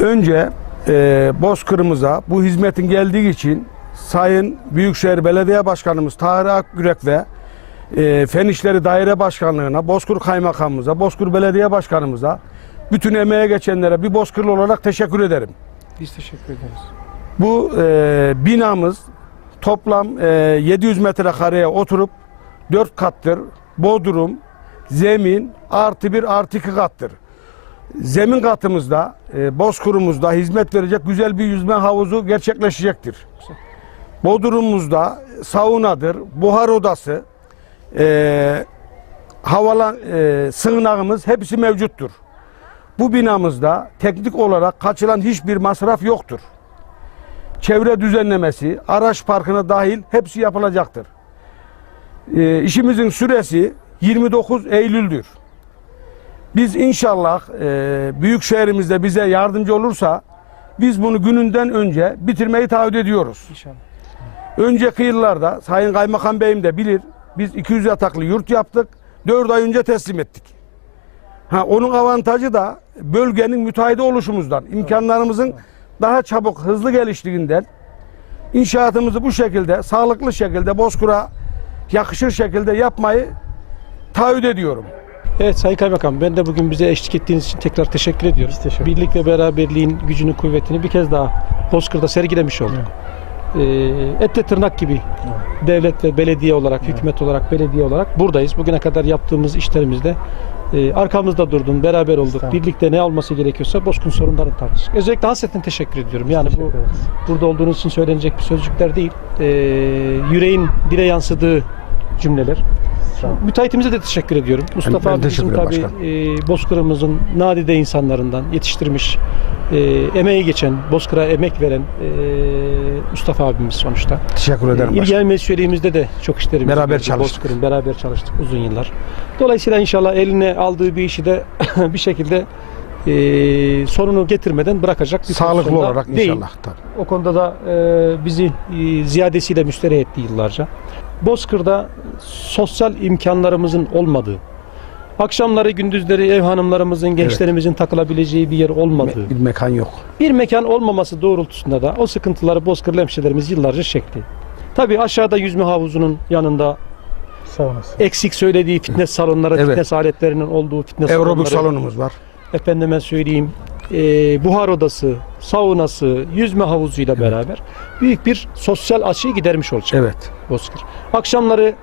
Önce e, Bozkır'ımıza bu hizmetin geldiği için Sayın Büyükşehir Belediye Başkanımız Tahir Akgürek ve e, Fen İşleri Daire Başkanlığı'na, Bozkır Kaymakamımıza, Bozkır Belediye Başkanımıza, bütün emeğe geçenlere bir Bozkırlı olarak teşekkür ederim. Biz teşekkür ederiz. Bu e, binamız toplam e, 700 metrekareye oturup 4 kattır. Bodrum, zemin artı bir artı iki kattır. Zemin katımızda, e, bozkırımızda hizmet verecek güzel bir yüzme havuzu gerçekleşecektir. Bodrumumuzda saunadır, buhar odası, e, havalan e, sığınağımız hepsi mevcuttur. Bu binamızda teknik olarak kaçılan hiçbir masraf yoktur çevre düzenlemesi, araç parkına dahil hepsi yapılacaktır. E, işimizin süresi 29 Eylül'dür. Biz inşallah e, büyük şehrimizde bize yardımcı olursa biz bunu gününden önce bitirmeyi taahhüt ediyoruz. İnşallah. Önceki yıllarda Sayın Kaymakam Beyim de bilir biz 200 yataklı yurt yaptık. 4 ay önce teslim ettik. Ha, onun avantajı da bölgenin müteahhidi oluşumuzdan, imkanlarımızın daha çabuk, hızlı geliştiğinden inşaatımızı bu şekilde, sağlıklı şekilde Bozkır'a yakışır şekilde yapmayı taahhüt ediyorum. Evet Sayın Kaymakam ben de bugün bize eşlik ettiğiniz için tekrar teşekkür ediyorum. teşekkür Birlik ve beraberliğin gücünü, kuvvetini bir kez daha Bozkır'da sergilemiş olduk. Ee, ette tırnak gibi devlet ve belediye olarak, hükümet olarak, belediye olarak buradayız. Bugüne kadar yaptığımız işlerimizde e, arkamızda durdun, beraber olduk. Birlikte ne olması gerekiyorsa Bozkır'ın sorunlarını tartıştık. Özellikle hasreten teşekkür ediyorum. Yani bu Teşekkür ederiz. burada olduğunuz için söylenecek bir sözcükler değil. Ee, yüreğin dile yansıdığı cümleler. Müteahhitimize de teşekkür ediyorum. Mustafa ben abi bizim tabii e, Bozkır'ımızın nadide insanlarından yetiştirmiş, e, emeği geçen, Bozkır'a emek veren e, Mustafa abimiz sonuçta. Teşekkür E, ederim. İl başkanım. Genel Mesleğimizde de çok işlerimiz Beraber oldu. çalıştık. Bozkır'ın beraber çalıştık uzun yıllar. Dolayısıyla inşallah eline aldığı bir işi de bir şekilde e, sonunu getirmeden bırakacak bir Sağlıklı olarak değil. inşallah. Tabii. O konuda da e, bizi e, ziyadesiyle müsterih etti yıllarca. Bozkır'da sosyal imkanlarımızın olmadığı, akşamları gündüzleri ev hanımlarımızın, gençlerimizin takılabileceği bir yer olmadığı, Bir mekan yok. bir mekan olmaması doğrultusunda da o sıkıntıları Bozkırlı hemşehrilerimiz yıllarca çekti. Tabii aşağıda yüzme havuzunun yanında Saunası. eksik söylediği fitness salonları, Evet. fitness aletlerinin olduğu fitness Aerobik salonları, salonumuz var. efendime söyleyeyim e, buhar odası, saunası, yüzme havuzuyla beraber büyük bir sosyal açığı gidermiş olacak Evet. Bozkır. Akşamları,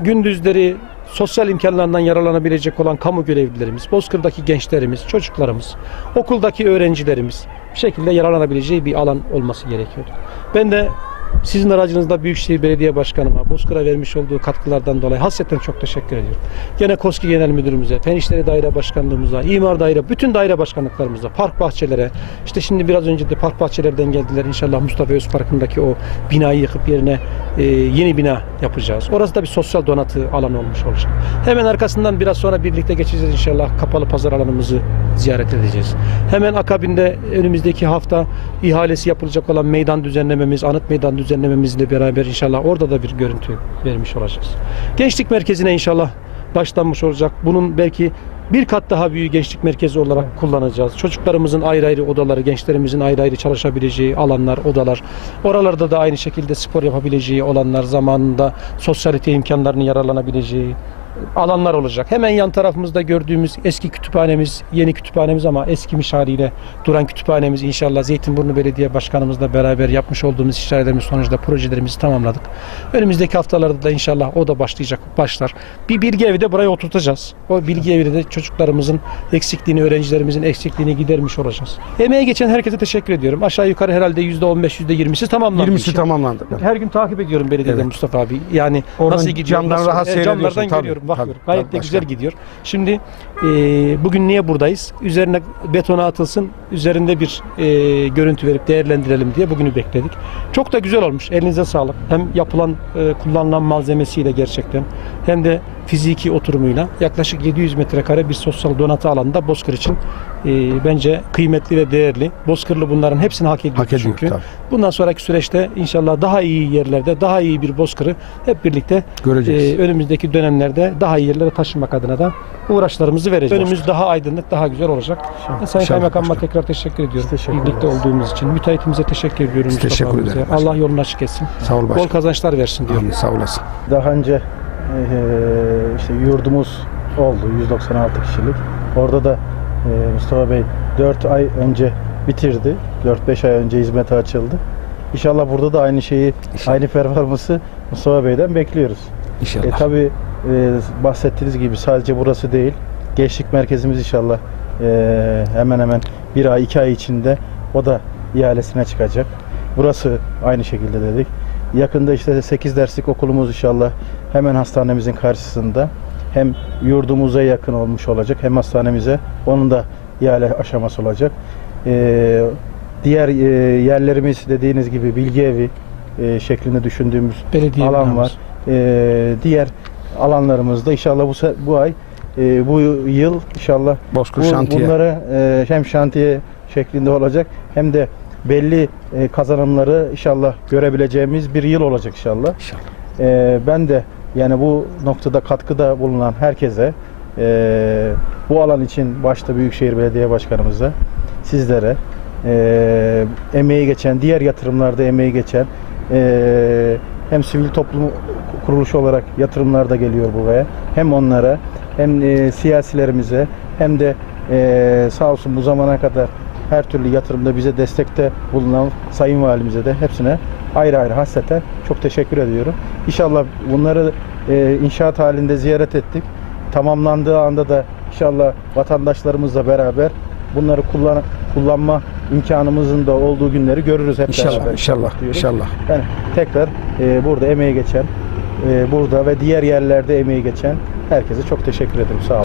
gündüzleri sosyal imkanlarından yararlanabilecek olan kamu görevlilerimiz, Bozkır'daki gençlerimiz, çocuklarımız, okuldaki öğrencilerimiz bir şekilde yararlanabileceği bir alan olması gerekiyordu. Ben de sizin aracınızda Büyükşehir Belediye Başkanıma, Bozkır'a vermiş olduğu katkılardan dolayı hasreten çok teşekkür ediyorum. Gene KOSKİ Genel Müdürümüze, Fen İşleri Daire Başkanlığımıza, İmar Daire, bütün daire başkanlıklarımıza, park bahçelere, işte şimdi biraz önce de park bahçelerden geldiler. İnşallah Mustafa Öz Parkı'ndaki o binayı yıkıp yerine e, yeni bina yapacağız. Orası da bir sosyal donatı alanı olmuş olacak. Hemen arkasından biraz sonra birlikte geçeceğiz inşallah. Kapalı pazar alanımızı ziyaret edeceğiz. Hemen akabinde önümüzdeki hafta ihalesi yapılacak olan meydan düzenlememiz, anıt meydan düzenlememizle beraber inşallah orada da bir görüntü vermiş olacağız. Gençlik merkezine inşallah başlanmış olacak. Bunun belki bir kat daha büyük gençlik merkezi olarak kullanacağız. Çocuklarımızın ayrı ayrı odaları, gençlerimizin ayrı ayrı çalışabileceği alanlar, odalar. Oralarda da aynı şekilde spor yapabileceği olanlar, zamanında sosyalite imkanlarını yararlanabileceği alanlar olacak. Hemen yan tarafımızda gördüğümüz eski kütüphanemiz, yeni kütüphanemiz ama eskimiş haliyle duran kütüphanemiz inşallah Zeytinburnu Belediye Başkanımızla beraber yapmış olduğumuz işaretlerimiz sonucunda projelerimizi tamamladık. Önümüzdeki haftalarda da inşallah o da başlayacak, başlar. Bir bilgi evi de buraya oturtacağız. O bilgi evinde de çocuklarımızın eksikliğini, öğrencilerimizin eksikliğini gidermiş olacağız. Emeğe geçen herkese teşekkür ediyorum. Aşağı yukarı herhalde %15, %20'si tamamlandı. 20'si işin. tamamlandı. Her gün takip ediyorum belediyeden Evet. Mustafa abi. Yani Oradan nasıl gidiyor? camdan nasıl- rahat E. Camlardan Tabii, görüyorum, tabii. Gayet de tabii, güzel başka. gidiyor. Şimdi e, bugün niye buradayız? Üzerine betona atılsın, üzerinde bir e, görüntü verip değerlendirelim diye bugünü bekledik. Çok da güzel olmuş. Elinize sağlık. Hem yapılan, e, kullanılan malzemesiyle gerçekten hem de fiziki oturumuyla yaklaşık 700 metrekare bir sosyal donatı alanında Bozkır için e, bence kıymetli ve değerli. Bozkırlı bunların hepsini hak ediyor, Hak ediyor, çünkü. tabii. Bundan sonraki süreçte inşallah daha iyi yerlerde, daha iyi bir Bozkır'ı hep birlikte Göreceğiz. e, önümüzdeki dönemlerde daha iyi yerlere taşınmak adına da uğraşlarımızı vereceğiz. Önümüz daha aydınlık, daha güzel olacak. Sayın İnşallah Kaymakamıma başkanım. tekrar teşekkür ediyorum. teşekkür Birlikte ederiz. olduğumuz için. Müteahhitimize teşekkür ediyorum. Teşekkür ederim. Allah yolunu açık etsin. Sağ ol Bol başkanım. kazançlar versin diyorum. Sağ olasın. Daha önce işte yurdumuz oldu 196 kişilik. Orada da Mustafa Bey 4 ay önce bitirdi. 4-5 ay önce hizmete açıldı. İnşallah burada da aynı şeyi, İnşallah. aynı performansı Mustafa Bey'den bekliyoruz. İnşallah. E, tabii e, bahsettiğiniz gibi sadece burası değil. Gençlik merkezimiz inşallah e, hemen hemen bir ay iki ay içinde o da ihalesine çıkacak. Burası aynı şekilde dedik. Yakında işte 8 derslik okulumuz inşallah hemen hastanemizin karşısında. Hem yurdumuza yakın olmuş olacak hem hastanemize. Onun da ihale aşaması olacak. E, diğer e, yerlerimiz dediğiniz gibi bilgi evi e, şeklinde düşündüğümüz Belediye alan binamız. var. Ee, diğer alanlarımızda inşallah bu bu ay e, bu yıl inşallah Bozkır bu, şantiye. bunları e, hem şantiye şeklinde olacak hem de belli e, kazanımları inşallah görebileceğimiz bir yıl olacak inşallah. İnşallah. Ee, ben de yani bu noktada katkıda bulunan herkese e, bu alan için başta Büyükşehir Belediye Başkanımıza sizlere e, emeği geçen diğer yatırımlarda emeği geçen e, hem sivil toplum kuruluşu olarak yatırımlar da geliyor buraya hem onlara hem e, siyasilerimize hem de e, sağ olsun bu zamana kadar her türlü yatırımda bize destekte bulunan Sayın Valimize de hepsine ayrı ayrı hasreten çok teşekkür ediyorum. İnşallah bunları e, inşaat halinde ziyaret ettik. Tamamlandığı anda da inşallah vatandaşlarımızla beraber bunları kullan kullanma imkanımızın da olduğu günleri görürüz hep İnşallah, beraber. inşallah, diyorum. inşallah. Yani tekrar e, burada emeği geçen, e, burada ve diğer yerlerde emeği geçen herkese çok teşekkür ederim. Sağ olun.